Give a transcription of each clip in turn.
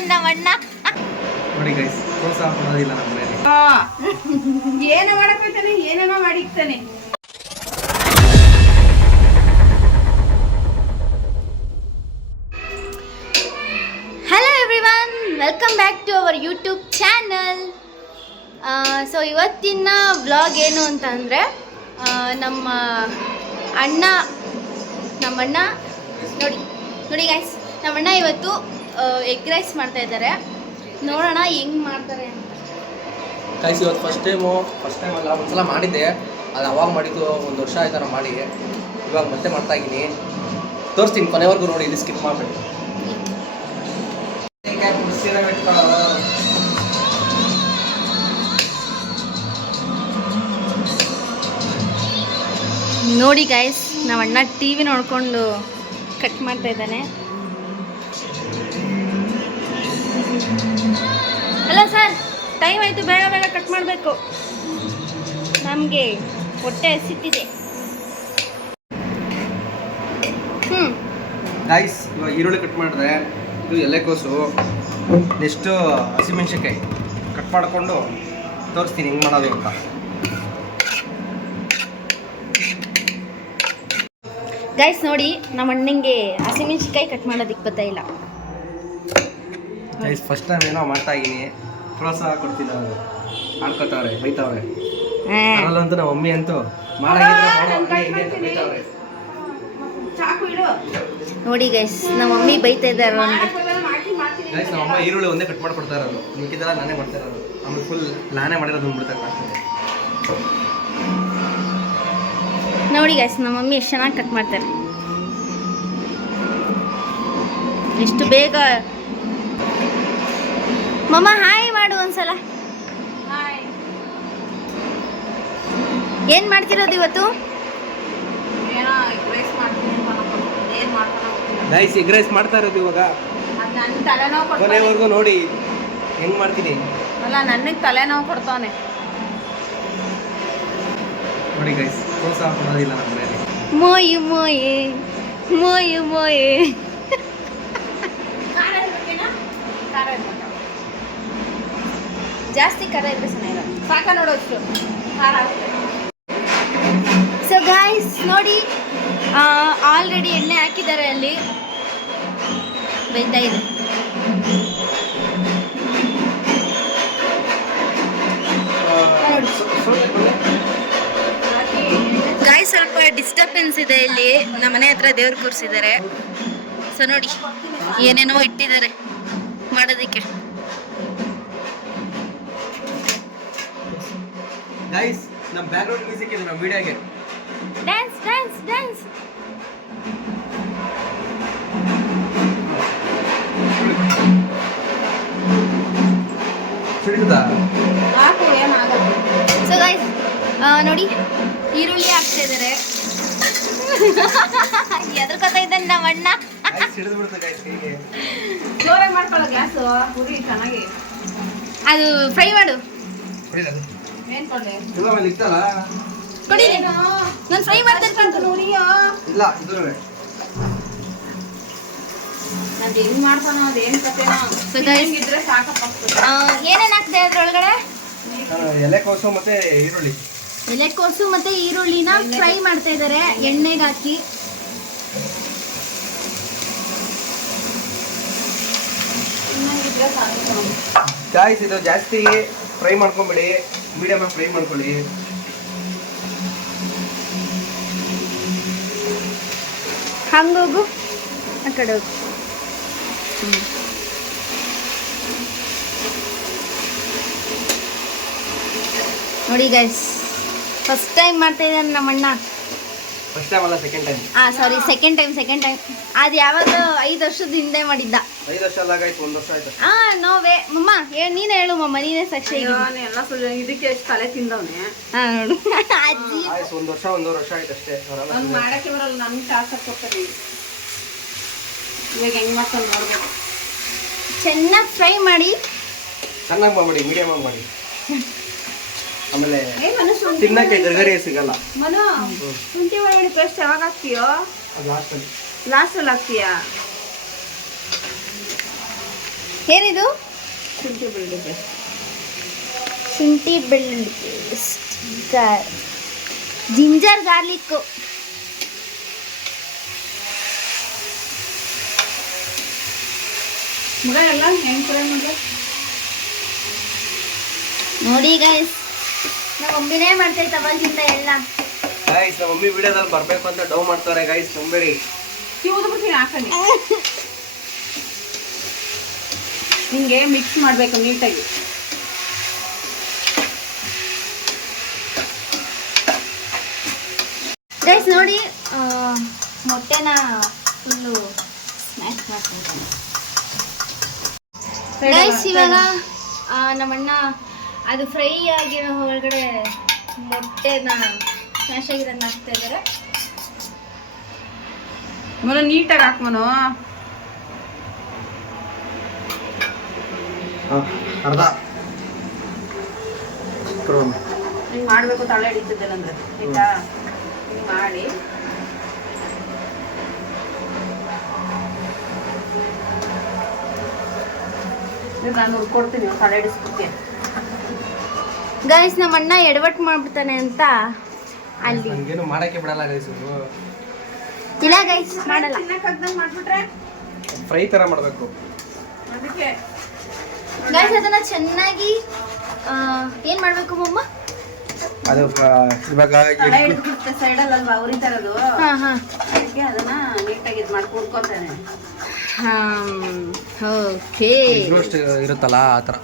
ಇದ್ದಾನೆ ನಮ್ಮ ಅಣ್ಣ. ನೋಡಿ ಗೈಸ್, ಪ್ರೋತ್ಸಾಹ ಕೊಡೋದಿಲ್ಲ ನಮ್ಮ ಮನೆಯಲ್ಲಿ. ಏನೋ ಮಾಡಕ್ ಹೋಗ್ತಾನೆ, ಏನೇನೋ ಮಾಡಿಕ್ತಾನೆ. Hello everyone, welcome back to our YouTube channel. So ಇವತ್ತಿನ ವ್ಲಾಗ್ ಏನು ಅಂತ ಅಂದರೆ, ನಮ್ಮ ಅಣ್ಣ ನೋಡಿ ಗೈಸ್, ನಮ್ಮಣ್ಣ ಇವತ್ತು ಎಗ್ ರೈಸ್ ಮಾಡ್ತಾ ಇದ್ದಾರೆ. ನೋಡೋಣ ಹೆಂಗೆ ಮಾಡ್ತಾರೆ ಅಂತ. ಗೈಸ್, ಇವತ್ತು ಫಸ್ಟ್ ಟೈಮ್ ಅಲ್ಲ, ಒಂದ್ಸಲ ಮಾಡಿದ್ದೆ. ಅದು ಅವಾಗ ಮಾಡಿದ್ದು 1 ವರ್ಷ ಆಯ್ತಾರ ಮಾಡಿ. ಇವಾಗ ಮತ್ತೆ ಮಾಡ್ತಾ ಇದ್ದೀನಿ. ತೋರಿಸ್ತೀನಿ, ಕೊನೆವರೆಗೂ ನೋಡಿ, ಇಲ್ಲಿ ಸ್ಕಿಪ್ ಮಾಡಬೇಡಿ. ನೋಡಿ ಗೈಸ್, ನಮ್ಮ ಅಣ್ಣ ಟಿ ವಿ ನೋಡ್ಕೊಂಡು ಕಟ್ ಮಾಡ್ತಾ ಇದ್ದಾನೆ. ಅಲ್ಲ ಸರ್, ಟೈಮ್ ಆಯಿತು, ಬೇಗ ಬೇಗ ಕಟ್ ಮಾಡಬೇಕು, ನಮಗೆ ಹೊಟ್ಟೆ ಹಸಿತಿದೆ. ಗೈಸ್, ಇವಾಗ ಈರುಳ್ಳಿ ಕಟ್ ಮಾಡಿದ್ರೆ, ಇದು ಎಲೆಕೋಸು, ನೆಕ್ಸ್ಟು ಹಸಿಮೆಣ್ಸಿನ್ಕಾಯಿ ಕಟ್ ಮಾಡಿಕೊಂಡು ತೋರಿಸ್ತೀನಿ ಹೆಂಗೆ ಮಾಡೋದು ಅಂತ. ಗೈಸ್ ನೋಡಿ, ನಮ್ಮ ಅಣ್ಣಂಗೆ ಹಸಿಮೆಣ್ಸಿನ್ಕಾಯಿ ಕಟ್ ಮಾಡೋದಕ್ಕೆ ಗೊತ್ತಾ ಇಲ್ಲ. ಗೈಸ್, ಫಸ್ಟ್ ಟೈಮ್ ಏನೋ ಮಾಡ್ತಾ ಇದ್ದೀನಿ, ಪ್ರೋತ್ಸಾಹ ಕೊಡ್ತಿಲ್ಲ, ಅವರು ಆಡ್ಕೊತಾವ್ರೆ, ಬೈತಾವ್ರೆ. ಅಲ್ಲಂತೂ ನಮ್ಮ ಮಮ್ಮಿ ಅಂತೂ ಬೈತಾವ್ರೆ. ನೋಡಿ ಗೈಸ್, ನಮ್ಮ ಮಮ್ಮಿ ಬೈತಾ ಇದ್ದಾರೆ. ಗೈಸ್, ನಮ್ಮ ಅಮ್ಮ ಈರುಳ್ಳಿ ಒಂದೇ ಕಟ್ ಮಾಡ್ಕೊಡ್ತಾ ಇರೋದು, ಮಿಕ್ಕಿದೆಲ್ಲ ನಾನೇ ಮಾಡ್ತಾ ಇರೋದು. ಆಮೇಲೆ ಫುಲ್ ನಾನೇ ಮಾಡಿರೋದು ಅಂದ್ಬಿಡ್ತಾರೆ. ನೋಡಿ ಗೈಸ್, ನಮ್ಮ ಮಮ್ಮಿ ಎಷ್ಟು ಚೆನ್ನಾಗಿ ಕಟ್ ಮಾಡ್ತಾರೆ, ಎಷ್ಟು ಬೇಗ. ಮಮ್ಮ ಹಾಯ್ ಮಾಡು ಒಂದ್ಸಲ. ಏನು ಮಾಡ್ತಿರೋದು ಇವತ್ತು? ಗೈಸ್, ಎಗ್ ರೈಸ್ ಮಾಡ್ತಾ ಇರೋದು ಇವಾಗ. ಕೊನೆವರೆಗೂ ನೋಡಿ ಹೆಂಗ್ ಮಾಡ್ತೀನಿ. ಅಲ್ಲ, ನನಗೆ ತಲೆನೋವು ಕೊಡ್ತಾನೆ. ನೋಡಿ ಗೈಸ್, ಪ್ರೋತ್ಸಾಹ ಕೊಡೋದಿಲ್ಲ ನಮ್ಮ ಮನೆಯಲ್ಲಿ. ಮೋಯು ಮೋಯೆ ಮೋಯು ಮೋಯೆ. ಜಾಸ್ತಿ ಖಾರ ಇದ್ರೆ ಚೆನ್ನಾಗಿರೋದು. ಸಾಕ ನೋಡೋಷ್ಟು ಖಾರ. ಸೊ ಗಾಯ್ಸ್ ನೋಡಿ, ಆಲ್ರೆಡಿ ಎಣ್ಣೆ ಹಾಕಿದ್ದಾರೆ, ಅಲ್ಲಿ ಬೇಯ್ತಾ ಇದೆ. ಗಾಯ್ಸ್, ಸ್ವಲ್ಪ ಡಿಸ್ಟರ್ಬೆನ್ಸ್ ಇದೆ ಇಲ್ಲಿ. ನಮ್ಮ ಮನೆ ಹತ್ರ ದೇವ್ರು ಕೂರಿಸಿದ್ದಾರೆ. ಸೊ ನೋಡಿ, ಏನೇನೋ ಇಟ್ಟಿದ್ದಾರೆ ಮಾಡೋದಕ್ಕೆ. ಗೈಸ್, ನಮ್ಮ ಬ್ಯಾಕ್ಗ್ರೌಂಡ್ ಮ್ಯೂಸಿಕ್ ಇದೆ ನಮ್ಮ ವಿಡಿಯೋಗೆ. Dance dance dance. So guys ನೋಡಿ, ಈರುಳ್ಳಿ ಹಾಕ್ತಾ ಇದ್ದಾರೆ. ಎದ್ರಕೊತಾ ಇದ್ದಾನೆ ನಮ್ಮ ಅಣ್ಣ. ಜೋರಾಗಿ ಮಾಡ್ಕೊಳ್ಳೋ ಗ್ಯಾಸು, ಉರಿ ಚೆನ್ನಾಗಿ. ಅದು ಫ್ರೈ ಮಾಡು. ಏನ್ ಕೊಡ್ಲಿ? ಕೊಡಿ, ನಾನು ಫ್ರೈ ಮಾಡ್ತಾ ಉರಿಯೋ. ಇಲ್ಲ, ಇದ್ರೆ ನಾನು ಹೆಂಗ್ ಮಾಡ್ತಾನೋ ಅದೇನ್ ಕತೆನೋ. ಇದ್ರೆ ಸಾಕಪ್ಪ. ಏನೇನು ಹಾಕ್ದೆ ಅದ್ರೊಳಗಡೆ? ಎಲೆಕೋಸು ಮತ್ತೆ ಈರುಳ್ಳಿ. ಎಲೆಕೋಸು ಮತ್ತೆ ಈರುಳ್ಳಿನ ಫ್ರೈ ಮಾಡ್ತಾ ಇದ್ದಾರೆ ಎಣ್ಣೆಗೆ ಹಾಕಿ. ಗಾಯ್ಸ್, ಇದು ಜಾಸ್ತಿ ಫ್ರೈ ಮಾಡ್ಕೊಂಬಿಡಿ, ಮೀಡಿಯಮ್ ಆಗಿ ಫ್ರೈ ಮಾಡ್ಕೊಳ್ಳಿ. ಹಂಗೋಗು, ಆ ಕಡೆ ಹೋಗು. ನೋಡಿ ಗೈಸ್, ಫಸ್ಟ್ ಟೈಮ್ ಮಾಡ್ತಾ ಇದ್ದಾನೆ ನಮ್ಮ ಅಣ್ಣ. ಫಸ್ಟ್ ಟೈಮ್ ಅಲ್ಲ, ಸೆಕೆಂಡ್ ಟೈಮ್. ಸಾರಿ, ಸೆಕೆಂಡ್ ಟೈಮ್. ಅದು ಯಾವಾಗ 5 ವರ್ಷದ ಹಿಂದೆ ಮಾಡಿದ್ದ. 5 ವರ್ಷ ಅಲ್ಲ ಗೈಸ್, 1 ವರ್ಷ ಆಯ್ತು. ನೋವೇ ಮಮ್ಮ, ನೀನೇ ಹೇಳು ಮಮ್ಮ, ನೀನೇ ಸಾಕ್ಷಿ. ಎಲ್ಲ ಸುಳ್ಳು. ಇದಕ್ಕೆ ಎಷ್ಟು ತಲೆ ತಿಂದವನೆ. ನೋಡು ಅಜ್ಜಿ. 1 ವರ್ಷ ಆಯ್ತು ಅಷ್ಟೇ. ನಂಗೆ ಮಾಡಕ್ಕೆ ಬರಲ್ಲ, ನಮ್ಗೆ ಟಾಸ್ಕ್ ಕೊಡ್ತಾರೆ. ಇವಾಗ ಹೆಂಗ್ ಮಾಡ್ಕೊಂಡು ನೋಡ್ಬೇಕು. ಚೆನ್ನಾಗಿ ಫ್ರೈ ಮಾಡಿ, ಚೆನ್ನಾಗಿ ಮಾಡ್ಬಿಡಿ, ಮೀಡಿಯಮ್ ಆಗಿ ಮಾಡಿ. ಆಮೇಲೆ ತಿನ್ನಕ್ಕೆ ಗರ್ಗರಿ ಸಿಗಲ್ಲ. ಮನು, ಶುಂಠಿ ಒಳಗಡೆ ಪೇಸ್ಟ್ ಯಾವಾಗ ಹಾಕ್ತೀಯೋ? ಲಾಸ್ಟ್ ಲಾಸ್ಟಲ್ಲಿ ಹಾಕ್ತೀಯಾ? ಏನಿದು? ಶುಂಠಿ ಬೆಳ್ಳುಳ್ಳಿ ಪೇಸ್ಟ್. ಶುಂಠಿ ಬೆಳ್ಳುಳ್ಳಿ ಪೇಸ್ಟ್, ಜಿಂಜರ್ ಗಾರ್ಲಿಕ್. ಮಗ ಎಲ್ಲ ಹೆಂಗೆ ಫ್ರೈ ಮಾಡಿದೆ ನೋಡಿ ಗೈಸ್, ನಮ್ಮ ಮಮ್ಮಿನೇ ಮಾಡ್ತೈತೆ ಅವಾಗಿಂದ ಎಲ್ಲ. ಗೈಸ್ ನಮ್ಮ ಮಮ್ಮಿ ವಿಡಿಯೋದಲ್ಲಿ ಬರ್ಬೇಕು ಅಂತ ಡೌ ಮಾಡ್ತಾರೆ ಗೈಸ್, ನಂಬೇಡಿ. ಬಿಡ್ತೀನಿ ಹಾಕಂಡಿ. ಹಿಂಗೆ ಮಿಕ್ಸ್ ಮಾಡಬೇಕು ನೀಟಾಗಿ. ಗೈಸ್ ನೋಡಿ, ಮೊಟ್ಟೆನ ಫುಲ್ಲು ಸ್ಮ್ಯಾಶ್ ಮಾಡ್ತೀನಿ ಗೈಸ್. ಇವಾಗ ನಮ್ಮಣ್ಣ ಅದು ಫ್ರೈ ಆಗಿರೋ ಒಳಗಡೆ ಮೊಟ್ಟೆನ ಸ್ಮ್ಯಾಶ್ ಆಗಿರೋದನ್ನ ಹಾಕ್ತಾ ಇದ್ದಾರೆ. ಮನ ನೀಟಾಗಿ ಹಾಕ್ಮನು. ಅರ್ಧ ಹಿಂಗೆ ಮಾಡಬೇಕು, ತಳೆ ಹಿಡಿತದೆ ನಂದು ಆಯ್ತಾ. ಹಿಂಗೆ ಮಾಡಿ ನಾನು ಹುಡ್ಕೊಡ್ತೀನಿ, ತಳೆ ಹಿಡಿಸ್ಬಿಟ್ಟೆ. ಗೈಸ್ ನಮ್ಮ ಅಣ್ಣ ಎಡವಟ್ಟು ಮಾಡ್ಬಿಡ್ತಾನೆ ಅಂತ ಅಲ್ಲಿ. ನನಗೇನು ಮಾಡಕ್ಕೆ ಬಿಡಲ್ಲ ಗೈಸ್. ಇಲ್ಲ ಗೈಸ್ ಮಾಡಲ್ಲ. ತಿನ್ನಕ್ಕಾಗ್ದಂಗೆ ಮಾಡ್ಬಿಟ್ರೆ ಫ್ರೈ ಥರ ಮಾಡಬೇಕು ಅದಕ್ಕೆ. ಗೈಸ್ ಅದನ್ನ ಚೆನ್ನಾಗಿ ಏನ್ ಮಾಡ್ಬೇಕು ಮಮ್ಮ? ಅದು ಇವಾಗ ತಳೆ ಹಿಡಿದ್ಬಿಡುತ್ತೆ ಸೈಡಲ್ಲಿ ಅಲ್ವಾ ಉರಿತಾರದು. ಹಾ ಹಾ ಅದಕ್ಕೆ ಅದನ್ನ ನೀಟಾಗಿ ಇದು ಮಾಡಿ ಕುಡ್ಕೊತಾನೆ. ಓಕೆ. ರೋಸ್ಟ್ ಇರುತ್ತಲ್ಲ ಆ ಥರ.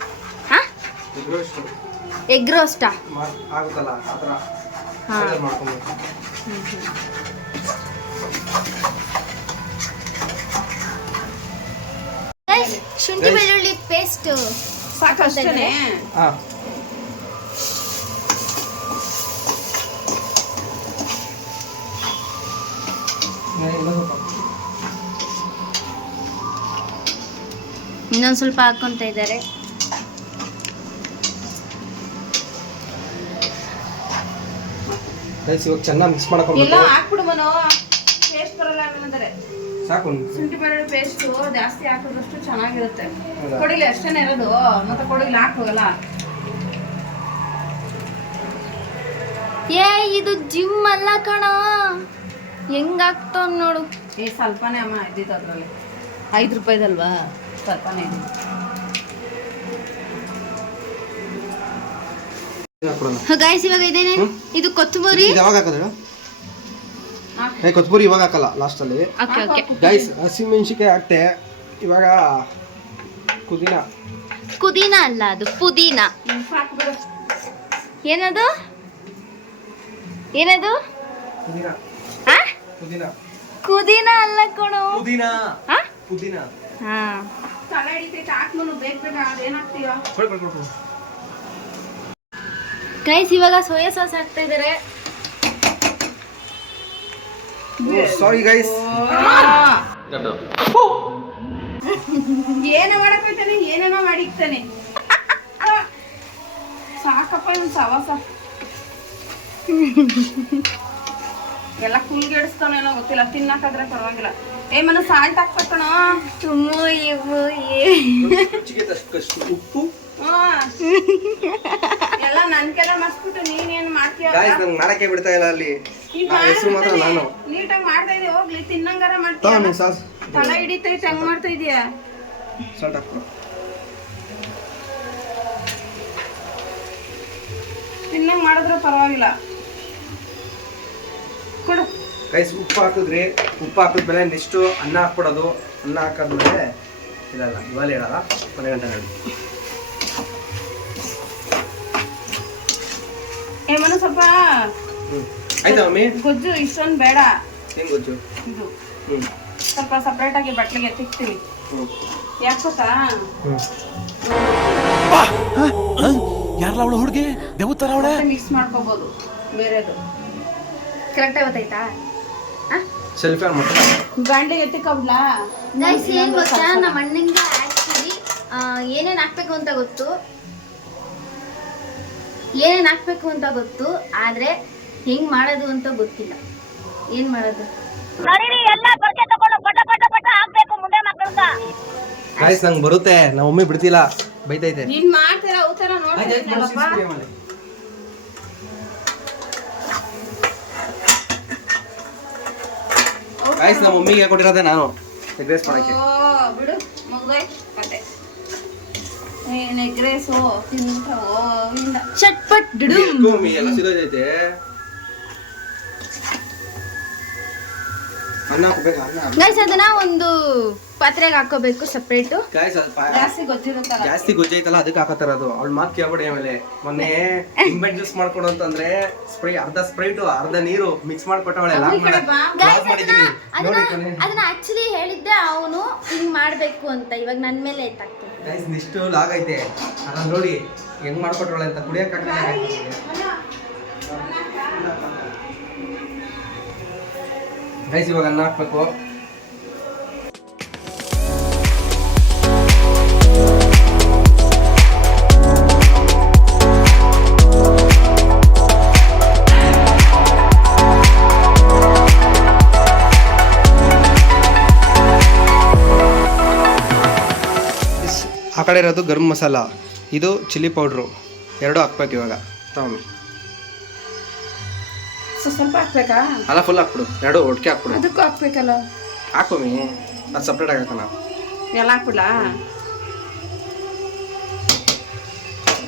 ಹಾ ರೋಸ್ಟ್ ಎಗ್ ರೋಸ್ಟಾ? ಆಗುತ್ತಲ್ಲ ಆ ಥರ ಹಾ. ಮಾಡ್ಕೊಬೇಕು. ಗೈಸ್ ಶುಂಠಿ ಬೆಳ್ಳುಳ್ಳಿ ಪೇಸ್ಟ್ ಸಾಕಷ್ಟೇ. ಹಾಂ ಇನ್ನೊಂದು ಸ್ವಲ್ಪ ಹಾಕೊಂತ ಇದ್ದಾರೆ. ಗೈಸ್ ಇವಾಗ ಚೆನ್ನಾಗಿ ಮಿಕ್ಸ್ ಮಾಡ್ಕೊಬೇಕು. ಎಲ್ಲ ಹಾಕ್ಬಿಡು ಮನೋ, ಪೇಸ್ಟ್ ಬರಲ್ಲ ಅಂದ್ರೆ. ಸಾಕು. ಶುಂಠಿ ಬೆಳ್ಳುಳ್ಳಿ ಪೇಸ್ಟ್ ಜಾಸ್ತಿ ಹಾಕಿದಷ್ಟು ಚೆನ್ನಾಗಿರುತ್ತೆ. ಹೌದಾ? ಕೊಡಿಲಿ ಅಷ್ಟೇನೆ ಇರೋದು, ಮತ್ತೆ ಕೊಡಿಲಿ ಹಾಕೋಗಲ್ಲ. ಏ ಇದು ಜಿಮ್ ಅಲ್ಲ ಕಣ, ಹೆಂಗಾಗ್ತಾವ ನೋಡು. ಸ್ವಲ್ಪನೇ ಅಮ್ಮ ಇದ್ದಿದ್ದು ಅದ್ರಲ್ಲಿ. 5 ರೂಪಾಯಿದಲ್ವಾ, ಸ್ವಲ್ಪನೇ ಇದ್ದಿದ್ದು. ಗೈಸ್ ಇವಾಗ ಇದೇನೆ, ಇದು ಕೊತ್ತಂಬರಿ. ಯಾವಾಗ ಹಾಕೋದು? ಕೊತ್ತಂಬರಿ ಇವಾಗ ಹಾಕಲ್ಲ, ಲಾಸ್ಟಲ್ಲಿ. ಓಕೆ ಓಕೆ ಗೈಸ್ ಹಸಿಮೆಣಸಿಕಾಯಿ ಹಾಕ್ತೆ. ಇವಾಗ ಕುದೀನ ಅಲ್ಲ, ಅದು ಪುದೀನ. ಸಾಕ್ಬಿಡು. ಏನದು ಏನದು? ಪುದೀನ. ಆ? ಪುದೀನ. ಕುದೀನ ಅಲ್ಲ ಕಣೋ. ಪುದೀನ. ಆ? ಪುದೀನ. ಹಾ ತಲೆ ಹಿಡಿತೈತೆ, ಹಾಕ್ಮನು ಬೇಗ ಬೇಗ. ಅದೇನಾಗ್ತೀವ? ಕೊಡು. ಗೈಸ್ ಇವಾಗ ಸೋಯಾ ಸಾಸ್ ಹಾಕ್ತಾ ಇದ್ದಾರೆ. Sorry guys. ಏನೇ ಮಾಡಕ್ ಹೋಯ್ತಾನೆ, ಏನೇನೋ ಮಾಡಿಕ್ತಾನೆ. ಸಾಕಪ್ಪ ಇವ್ನು ಸವಾಸ. ಎಲ್ಲ ಕುಲ್ಗೆಡಿಸ್ತಾನೇನೋ ಗೊತ್ತಿಲ್ಲ, ತಿನ್ನಕ್ಕಾದ್ರೆ ಪರವಾಗಿಲ್ಲ. ಮನ ಸಾಲ್ಟ್ ಹಾಕ್ಬೇಕಣ. ಉಪ್ಪು ಎಲ್ಲ ನನ್ ಕೆಲ ಮಸ್ಬಿಟ್ಟು ನೀನೇನ್ ಮಾಡ್ತೀಯ? ಗೈಸ್ ನಂಗೆ ಮಾಡಕ್ಕೆ ಬಿಡ್ತಾ ಇಲ್ಲ ಅಲ್ಲಿ. ಹೆಸರು ಮಾತ್ರ ನಾನು. ನೀಟಾಗಿ ಮಾಡ್ತಾ ಇದೀಯ, ಹೋಗ್ಲಿ ತಿನ್ನಂಗಾರ ಮಾಡ್ತೀಯ. ಸಾಸ್ ತಲೆ ಹಿಡಿತೈತೆ, ಹಂಗ್ ಮಾಡ್ತಾ ಇದೀಯ. ಸಾಲ್ಟ್ ಹಾಕು. ತಿನ್ನಂಗ್ ಮಾಡಿದ್ರೆ ಪರವಾಗಿಲ್ಲ. ಕೊಡು. ಗೈಸ್ ಉಪ್ಪು ಹಾಕಿದ್ಮೇಲೆ ನೆಕ್ಸ್ಟು ಅನ್ನ ಹಾಕ್ಬಿಡೋದು. ಅನ್ನ ಹಾಕಿದ್ಮೇಲೆ ಇದಲ್ಲ ಇವಾಗ ಇಡಲ್ಲ, 1 ಗಂಟೆ ನೋಡಿ. ಮನ ಸ್ವಲ್ಪ ಆಯ್ತಾ ಮಮ್ಮಿ? ಗೊಜ್ಜು ಇಷ್ಟೊಂದು ಬೇಡ. ಏನು ಗೊಜ್ಜು? ಇದು ಸ್ವಲ್ಪ ಸಪ್ರೇಟ್ ಆಗಿ ಬಟ್ಲಿಗೆ ತಿಕ್ತೀನಿ. ಯಾಕೆ ಗೊತ್ತಾ? ಯಾರಲ್ಲ ಅವಳು ಹುಡುಗಿ ದೇವತರ ಅವಳೆ ಮಿಕ್ಸ್ ಮಾಡ್ಕೋಬಹುದು ಬೇರೆದು. ಕರೆಕ್ಟ್ ಗೊತ್ತಾಯ್ತಾ? ಸೆಲ್ಫಿ ಆನ್ ಮಾಡ್ತಾ ಬಾಂಡೆ ಎತ್ತಿಕೊಬ್ಲಾ? ಗೈಸ್ ಏನ್ ಗೊತ್ತಾ, ನಮ್ಮ ಅಣ್ಣಂಗೆ ಆಕ್ಚುಲಿ ಏನೇನ್ ಹಾಕ್ಬೇಕು ಅಂತ ಗೊತ್ತು, ಆದ್ರೆ ಹೆಂಗ್ ಮಾಡೋದು ಅಂತ ಗೊತ್ತಿಲ್ಲ. ಏನ್ ಮಾಡೋದು? ಗಾಯ್ಸ್ ನಂಗೆ ಬರುತ್ತೆ ನಮ್ಮ ಮಮ್ಮಿ ಬಿಡ್ತಿಲ್ಲ ಬೈತೈತೆ ನೀನ್ ಮಾಡ್ತೀರಾ ಅವ್ ತರ ನೋಡ್ತೀನಲ್ಲಪ್ಪ. ಗಾಯ್ಸ್ ನಮ್ಮ ಮಮ್ಮಿಗೆ ಕೊಟ್ಟಿರೋದೆ ನಾನು ಎಗ್ ರೈಸ್ ಮಾಡಕ್ಕೆ. ಬಿಡು ಮುಗ್ದೋಯ್ತು ಕತೆ. ಏನ್ ಎಗ್ ರೈಸು ತಿಂದ್ಬಿಟ್ರೆ ಗೋವಿಂದ. ಚಟ್ಪಟ್ ಡುಡು. ಎಲ್ಗೂ ಮಮ್ಮಿ ಎಲ್ಲ ಸಿಗೋದೈತೆ. ಅನ್ನ ಹಾಕ್ಬೇಕು ಅನ್ನ. ಗೈಸ್ ಅದನ್ನ ಒಂದು ಪಾತ್ರೆಗೆ ಹಾಕೋಬೇಕು ಸಪ್ರೇಟು. ಗಾಯ್ಸ್ ಜಾಸ್ತಿ ಗೊತ್ತಿರುತ್ತಲ್ಲ. ಜಾಸ್ತಿ ಗೊಜ್ಜೈತಲ್ಲ ಅದಕ್ಕೆ ಹಾಕತ್ತಾರ ಅದು. ಅವ್ಳ ಮಾತು ಕೇಳ್ಬೇಡಿ. ಆಮೇಲೆ ಮೊನ್ನೆ ನಿಂಬೆ ಜ್ಯೂಸ್ ಮಾಡ್ಕೊಡು ಅಂತಂದ್ರೆ ಅರ್ಧ ಸ್ಪ್ರೈಟ್ ಅರ್ಧ ನೀರು ಮಿಕ್ಸ್ ಮಾಡ್ಕೊಟ್ಟವಳೆ. ಅದನ್ನ ಆಕ್ಚುಲಿ ಹೇಳಿದ್ದೆ ಅವನು ಹಿಂಗ್ ಮಾಡ್ಬೇಕು ಅಂತ. ಇವಾಗ ನನ್ ಮೇಲೆ ಎತ್ತಾಗ್ತದೆ. ಗೈಸ್ ಇಷ್ಟು ಲಾಗ್ ಐತೆ ಅದ್ರಲ್ಲಿ ನೋಡಿ ಹೆಂಗ್ ಮಾಡ್ಕೊಟ್ಟವಳೆ ಅಂತ. ಕುಡಿಯಕ್ ಗೈಸ್ ಇವಾಗ ಅನ್ನ ಹಾಕ್ಬೇಕು. ಆ ಕಡೆ ಇರೋದು ಗರಂ ಮಸಾಲ, ಇದು ಚಿಲ್ಲಿ ಪೌಡ್ರು, ಎರಡು ಹಾಕ್ಬೇಕು ಇವಾಗ. ತಗೊಂಡು ಸ್ವಲ್ಪ ಹಾಕ್ಬೇಕಾ? ಅಲ್ಲ ಫುಲ್ ಹಾಕ್ಬಿಡು, ಎರಡು ಒಟ್ಟಿಗೆ ಹಾಕ್ಬಿಡು. ಅದಕ್ಕೂ ಹಾಕ್ಬೇಕಲ್ಲ. ಹಾಕೋಮಿ ಅದು ಸಪ್ರೇಟ್ ಆಗಕ್ಕ ನಾವು ಎಲ್ಲ ಹಾಕ್ಬಿಡ್ಲಾ?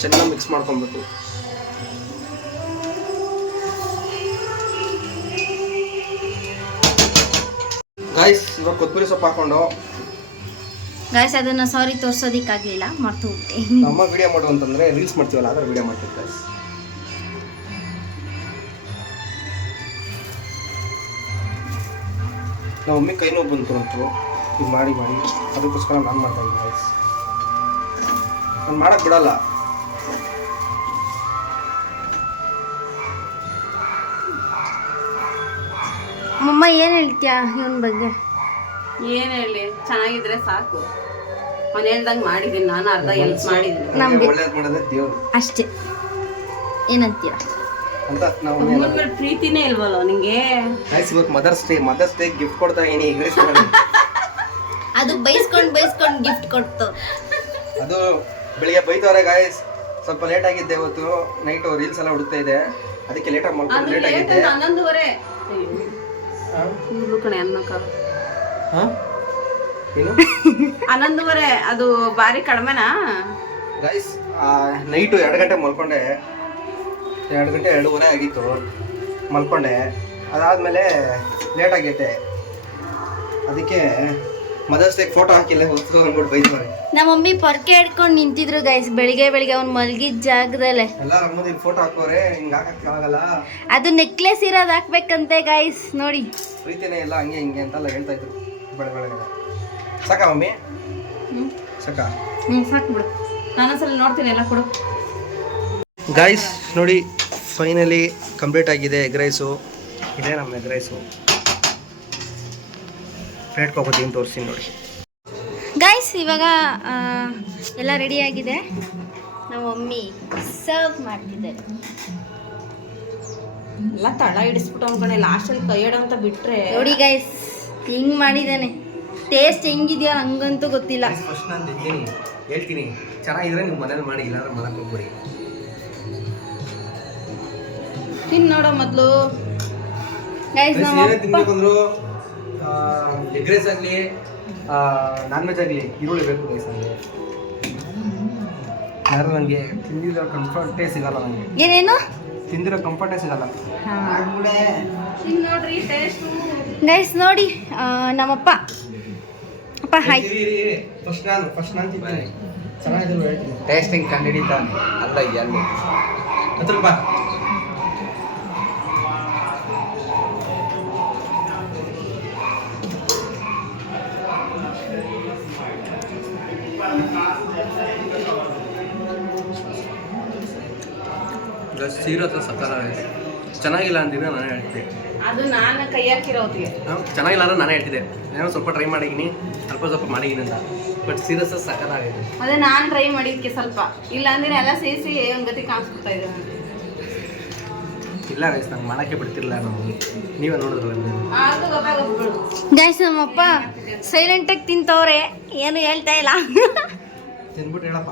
ಚೆನ್ನಾಗಿ ಮಿಕ್ಸ್ ಮಾಡ್ಕೊಬೇಕು. ಗಾಯ್ಸ್ ಇವಾಗ ಕೊತ್ತಂಬರಿ ಸೊಪ್ಪು ಹಾಕೊಂಡು ಗೈಸ್ ಅದನ್ನ ಸಾರಿ ತೋರ್ಸೋದಿಕ್ಕಾಗ್ಲಿಲ್ಲ, ಮರ್ತು ಬಿಟ್ಟೆ. ನಮ್ಮ ವಿಡಿಯೋ ಮಾಡು ಅಂತಂದ್ರೆ ರೀಲ್ಸ್ ಮಾಡ್ತೀವಲ್ಲ ಅದರ ವಿಡಿಯೋ ಮಾಡ್ತೀವಿ ಗೈಸ್. ನಮ್ಮ ಮಮ್ಮಿ ಕೈ ನೋವು ಬಂತು ಅಂತು ಇದು ಮಾಡಿ ಮಾಡಿ, ಅದಕ್ಕೋಸ್ಕರ ನಾನು ಮಾಡ್ತಾ ಇದ್ದೀನಿ ಗೈಸ್. ನಾನು ಮಾಡಕ್ ಬಿಡಲ್ಲ. ಅಮ್ಮ ಏನ್ ಹೇಳ್ತೀಯಾ ಇವನ್ ಬಗ್ಗೆ? ಏನ್ ಹೇಳಿ, ಚೆನ್ನಾಗಿದ್ರೆ ಸಾಕು. ಅವ್ನು ಹೇಳ್ದಂಗೆ ಮಾಡಿದ್ದೀನಿ, ನಾನು ಅರ್ಧ ಹೆಲ್ಪ್ ಮಾಡಿದ್ದೀನಿ. ನಮ್ಗೆ ಒಳ್ಳೇದು ಮಾಡೋದೇ ದೇವ್ರು ಅಷ್ಟೇ. ಏನಂತೀರಾ ಅಂತ ನಾವು ಅಮ್ಮನ ಮೇಲೆ ಪ್ರೀತಿನೇ ಇಲ್ವಲ್ಲ ನಿಂಗೆ? ಗೈಸ್ ಇವತ್ತು ಮದರ್ಸ್ ಡೇ ಗಿಫ್ಟ್ ಕೊಡ್ತಾ ಇದೀನಿ ಇಂಗ್ಲಿಷ್ ಮಾಡಿ. ಅದು ಬೈಸ್ಕೊಂಡ್ ಗಿಫ್ಟ್ ಕೊಡ್ತು. ಅದು ಬೆಳಿಗ್ಗೆ ಬೈತವ್ರೆ ಗಾಯ್ಸ್. ಸ್ವಲ್ಪ ಲೇಟ್ ಆಗಿದ್ದೆ ಇವತ್ತು ನೈಟ್, ರೀಲ್ಸ್ ಎಲ್ಲ ಹುಡುಕ್ತಾ ಇದೆ ಅದಕ್ಕೆ ಲೇಟಾಗಿ ಮಾಡ್ಕೊಂಡು ಲೇಟ್ ಆಗಿದ್ದೆ. 11:30 ಇರ್ಲು ಕಣೆ ಅನ್ನಕ್ಕ. ಏನು 11:30 ಅದು ಬಾರಿ ಕಡಿಮೆನಾ ಗೈಸ್? ನೈಟು 2 ಗಂಟೆ ಮಲ್ಕೊಂಡೆ. 2 ಗಂಟೆ 2:30 ಆಗಿತ್ತು ಮಲ್ಕೊಂಡೆ. ಅದಾದಮೇಲೆ ಲೇಟ್ ಆಗೈತೆ, ಅದಕ್ಕೆ ಮದರ್ಸ್ ಡೇ ಫೋಟೋ ಹಾಕಿಲ್ಲ ಹೊತ್ತು ಅಂದ್ಬಿಟ್ಟು ಬೈತಾರೆ. ನಮ್ಮ ಮಮ್ಮಿ ಪೊರ್ಕೆ ಹಿಡ್ಕೊಂಡು ನಿಂತಿದ್ರು ಗೈಸ್ ಬೆಳಿಗ್ಗೆ ಅವ್ನು ಮಲ್ಗಿದ ಜಾಗದಲ್ಲೇ. ಎಲ್ಲಾರ ಮುಂದಿನ ಫೋಟೋ ಹಾಕೋರೆ ಹಿಂಗೆ ಹಾಕಕ್ಕಾಗಲ್ಲ. ಅದು ನೆಕ್ಲೆಸ್ ಇರೋದು ಹಾಕ್ಬೇಕಂತೆ ಗೈಸ್. ನೋಡಿ ಪ್ರೀತಿನೇ ಇಲ್ಲ ಹಂಗೆ ಹಿಂಗೆ ಅಂತೆಲ್ಲ ಹೇಳ್ತಾ ಇದ್ರು ಬೆಳಗ್ಗೆ. ಸಾಕ ಮಮ್ಮಿ? ಸಾಕ ಸಾಕು ಬಿಡು, ನಾನೊಂದ್ಸಲ ನೋಡ್ತೀನಿ ಎಲ್ಲ ಕೊಡು. ಗಾಯ್ಸ್ ನೋಡಿ ಫೈನಲಿ ಕಂಪ್ಲೀಟ್ ಆಗಿದೆ ಎಗ್ ರೈಸು. ಇದೇ ನಮ್ಮ ಎಗ್ ರೈಸು. ಪ್ಲೇಟ್ ಹೋಗೋತೀನಿ ತೋರಿಸಿ ನೋಡಿ ಗೈಸ್. ಇವಾಗ ಎಲ್ಲ ರೆಡಿ ಆಗಿದೆ. ನಮ್ಮ ಮಮ್ಮಿ ಸರ್ವ್ ಮಾಡ್ತಿದ್ದಾರೆ. ಎಲ್ಲ ತಳ ಹಿಡಿಸ್ಬಿಟ್ಟು ಅನ್ಕೊಂಡೆ, ಲಾಸ್ಟಲ್ಲಿ ಕೈಯಡ ಅಂತ ಬಿಟ್ರೆ ನೋಡಿ ಗೈಸ್ ಹಿಂಗ್ ಮಾಡಿದ್ದಾನೆ. ಟೇಸ್ಟ್ ಹೆಂಗಿದೆಯೋ ಹಂಗಂತೂ ಗೊತ್ತಿಲ್ಲ. ಫಸ್ಟ್ ನಾನು ತಿಂತೀನಿ, ಹೇಳ್ತೀನಿ ಚೆನ್ನಾಗಿದ್ರೆ ನೀವು ಮನೇಲಿ ಮಾಡಿ, ಇಲ್ಲಾಂದ್ರೆ ಮಾಡಕ್ಕೆ ಹೋಗ್ಬಿಡಿ. ತಿನ್ ನೋಡೋ ಮೊದಲು. ಗೈಸ್ ಏನೇ ತಿನ್ಬೇಕಂದ್ರು ಎಗ್ ರೈಸ್ ಆಗಲಿ ನಾನ್ ವೆಜ್ ಆಗಲಿ ಈರುಳ್ಳಿ ಬೇಕು ಗೈಸ್. ನನಗೆ ಯಾರು ನನಗೆ ತಿಂದಿರೋ ಕಂಫರ್ಟೇ ಸಿಗಲ್ಲ. ನನಗೆ ಏನೇನು ತಿಂದಿರೋ ಕಂಫರ್ಟೇ ಸಿಗಲ್ಲ. ತಿನ್ ನೋಡ್ರಿ ಟೇಸ್ಟ್. ಗೈಸ್ ನೋಡಿ ನಮ್ಮಪ್ಪ ಅಪ್ಪ ಹಾಯ್. ಫಸ್ಟ್ ನಾನು ತಿಂತೀನಿ, ಚೆನ್ನಾಗಿದ್ರು ಹೇಳ್ತೀನಿ. ಟೇಸ್ಟಿಂಗ್ ಕಂಡುಹಿಡಿತಾನೆ ಅಲ್ಲ ಎಲ್ಲಿ 10 ರೂಪಾಯಿ. ಸೀರತ್ತು ಸಕ್ಕತ್ತಾಗೈತೆ. ಚೆನ್ನಾಗಿಲ್ಲ ಅಂದಿದ್ದೆ ನಾನು ಹೇಳ್ತಿದ್ದೆ. ಅದು ನಾನು ಕೈ ಹಾಕಿರೋದಿಗೆ ಚೆನ್ನಾಗಿಲ್ಲ ಅಂದ್ರೆ ನಾನೇ ಹೇಳ್ತಿದ್ದೆ. ಏನೋ ಸ್ವಲ್ಪ ಟ್ರೈ ಮಾಡಿದ್ದೀನಿ, ಸ್ವಲ್ಪ ಮಾಡಿದ್ದೀನಿ ಅಂತ. ಬಟ್ ಸೀರಿಯಸ್ ಸಕ್ಕತ್ತಾಗೈತೆ. ಅದೇ ನಾನು ಟ್ರೈ ಮಾಡಿದ್ಕೆ ಸ್ವಲ್ಪ. ಇಲ್ಲ ಅಂದ್ರೆ ಎಲ್ಲ ಸೇರಿಸಿ ಒಂದು ಗತಿ ಕಾಣಿಸ್ಬಿಡ್ತಾ ಇದೆ. ಈಗ ಇಲ್ಲ ಗೈಸ್ ನಂಗೆ ಮಾಡೋಕ್ಕೆ ಬಿಡ್ತಿರ್ಲಿಲ್ಲ ನಾವು, ನೀವೇ ನೋಡಿದ್ರಲ್ಲ ಅದು ಗೊತ್ತಾಗೋಗ್ಬಿಡು. ಗೈಸ್ ನಮ್ಮಪ್ಪ ಸೈಲೆಂಟಾಗಿ ತಿಂತವ್ರೆ, ಏನು ಹೇಳ್ತಾ ಇಲ್ಲ. ತಿಂದ್ಬಿಟ್ಟು ಹೇಳಪ್ಪ.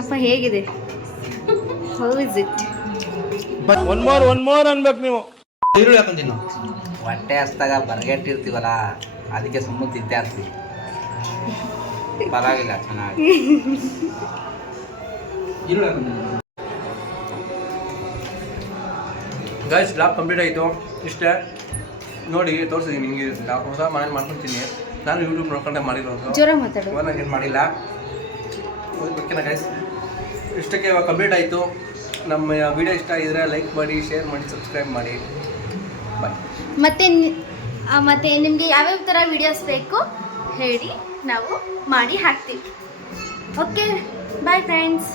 ಅಪ್ಪ ಹೇಗಿದೆ? How is it? One more ಅನ್ಬೇಕು ನೀವು. ಈರುಳ್ಳಿ ಹಾಕೊಂತೀನಿ ನಾವು. ಹೊಟ್ಟೆ ಹಸ್ದಾಗ ಬರ್ಗೆಟ್ಟಿರ್ತೀವಲ್ಲ ಅದಕ್ಕೆ ಸುಮ್ಮನೆ ತಿಂತಾ ಇರ್ತೀವಿ. ಪರವಾಗಿಲ್ಲ, ಚೆನ್ನಾಗಿ. ಈರುಳ್ಳಿ ಹಾಕೊಂತೀನಿ ಗೈಸ್. ಲಾಕ್ ಕಂಪ್ಲೀಟ್ ಆಯಿತು. ಇಷ್ಟೇ ನೋಡಿ ತೋರಿಸಿದ್ದೀನಿ ಹಿಂಗೆ ಲಾಕ್ ಹೊಸ ಮನೇಲಿ ಮಾಡ್ಕೊತೀನಿ. ನಾನು ಯೂಟ್ಯೂಬ್ ನೋಡ್ಕೊಂಡೆ ಮಾಡಿರೋದು, ಜೋರಾಗಿ ಮಾತಾಡು. ಇವಾಗ ನನಗೇನು ಮಾಡಿಲ್ಲ. ಓಕೆನಾ ಗೈಸ್, ಇಷ್ಟಕ್ಕೆ ಇವಾಗ ಕಂಪ್ಲೀಟ್ ಆಯಿತು. ನಮ್ಮ ವಿಡಿಯೋ ಇಷ್ಟ ಆಗಿದ್ರೆ ಲೈಕ್ ಮಾಡಿ, ಶೇರ್ ಮಾಡಿ, ಸಬ್ಸ್ಕ್ರೈಬ್ ಮಾಡಿ. ಬಾಯ್. ಮತ್ತೆ ನಿಮಗೆ ಯಾವ್ಯಾವ ಥರ ವಿಡಿಯೋಸ್ ಬೇಕು ಹೇಳಿ, ನಾವು ಮಾಡಿ ಹಾಕ್ತೀವಿ. Okay bye friends.